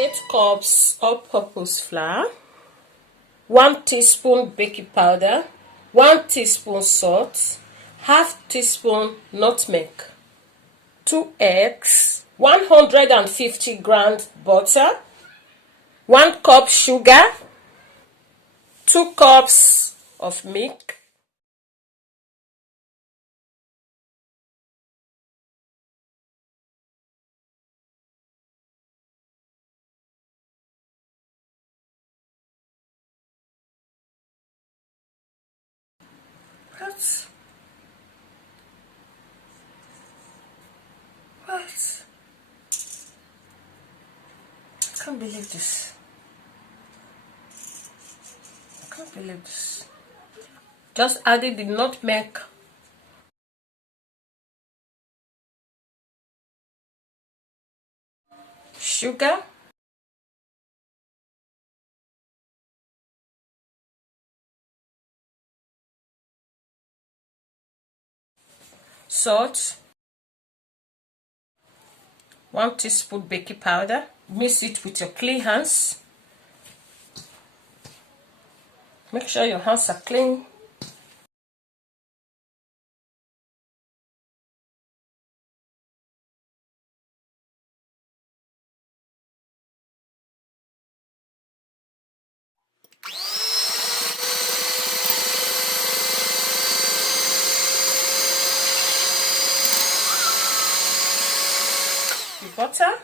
8 cups all-purpose flour, 1 teaspoon baking powder, 1 teaspoon salt, half teaspoon nutmeg, 2 eggs, 150 gram butter, 1 cup sugar, 2 cups of milk, What? I can't believe this. I can't believe this. Just added the nutmeg, sugar, salt, 1 teaspoon baking powder. Mix it with your clean hands. Make sure your hands are clean. The butter.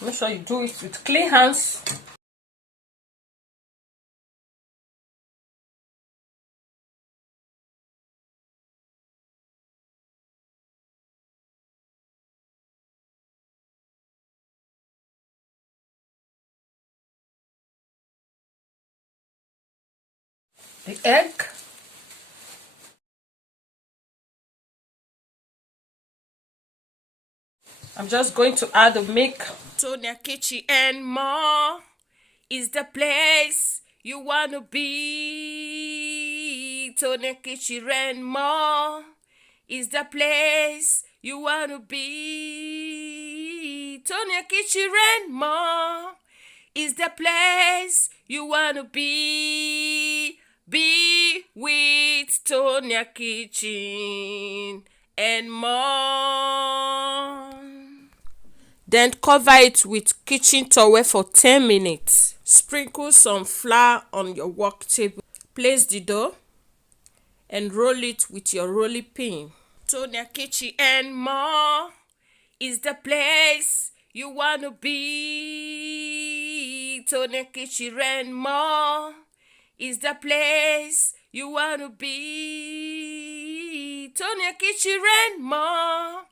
Make sure you do it with clean hands. The egg. I'm just going to add the milk. Tonia Kitchen and more is the place you want to be. Tonia Kitchen and more is the place you want to be. Tonia Kitchen and more is the place you want to be. Be with Tonia Kitchen and more. Then cover it with kitchen towel for 10 minutes. Sprinkle some flour on your work table. Place the dough and roll it with your rolling pin. Tonia Kitchen and more is the place you want to be. Tonia Kitchen and more is the place you want to be. Tonia Kitchen and more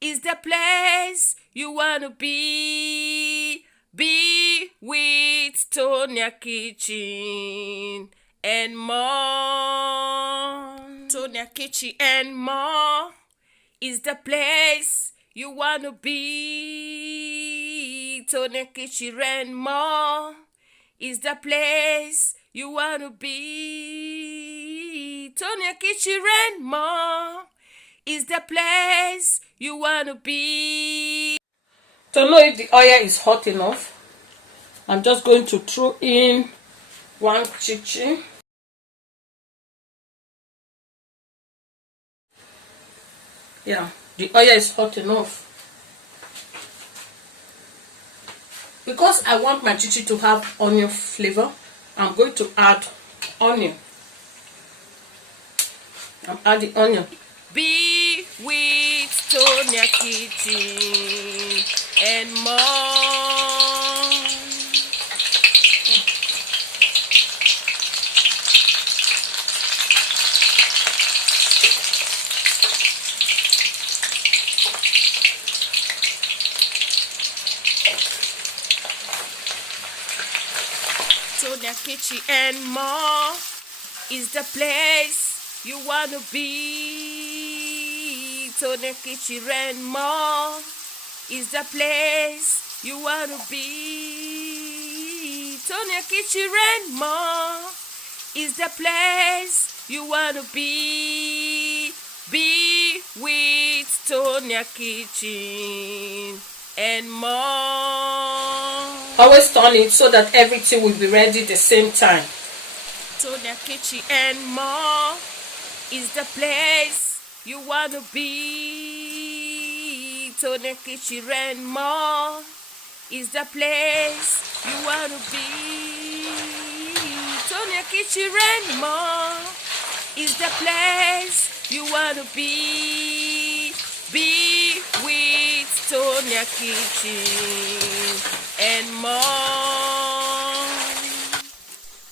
is the place you want to be. Be with Tonia Kitchen and more. Tonia Kitchen and more is the place you want to be. Tonia Kitchen and more is the place you want to be. Tonia Kitchen and more is the place you want to be. To know if the oil is hot enough, I'm just going to throw in 1 chicken. Yeah, the oil is hot enough. Because I want my chichi to have onion flavor, I'm going to add onion. I'm adding onion. Be with Tonia Kitchen and more. Tonia Kitchen and more is the place you want to be. Tonia Kitchen and more is the place you want to be. Tonia Kitchen and more is the place you want to be. Be with Tonia Kitchen and more. Always turn it so that everything will be ready at the same time. Tonia Kitchen and more is the place you wanna be. Tonia Kitchen and more is the place you wanna be. Tonia Kitchen and more is the place you wanna be. Be with Tonia Kitchen and more.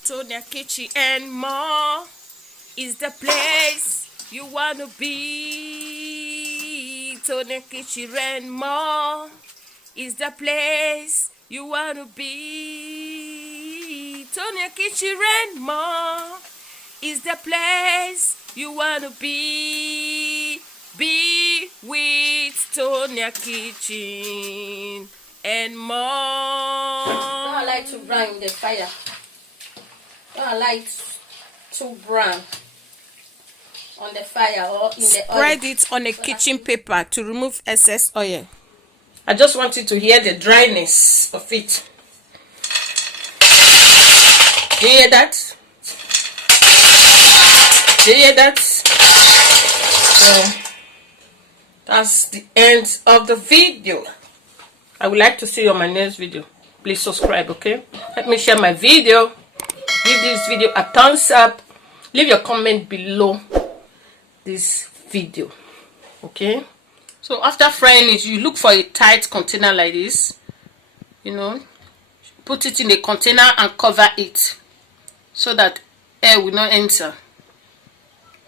Tonia Kitchen and more is the place you wanna be. Tonia Kitchen and more is the place you wanna be. Tonia Kitchen and more is the place you wanna be. Be with Tonia Kitchen and more. Don't like to brown in the fire. Don't like to brown on the fire or in the oil. Spread it on a kitchen paper to remove excess oil. I just want you to hear the dryness of it. Do you hear that? Do you hear that? So that's the end of the video. I would like to see you on my next video. Please subscribe, okay? Let me share my video. Give this video a thumbs up. Leave your comment below this video, okay? So after frying it, you look for a tight container like this, you know, put it in a container and cover it so that air will not enter.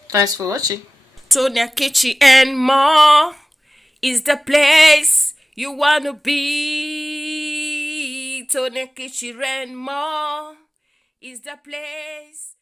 Thanks for watching. Tonia Kitchen and more is the place you wanna be. Tonia Kitchen and more is the place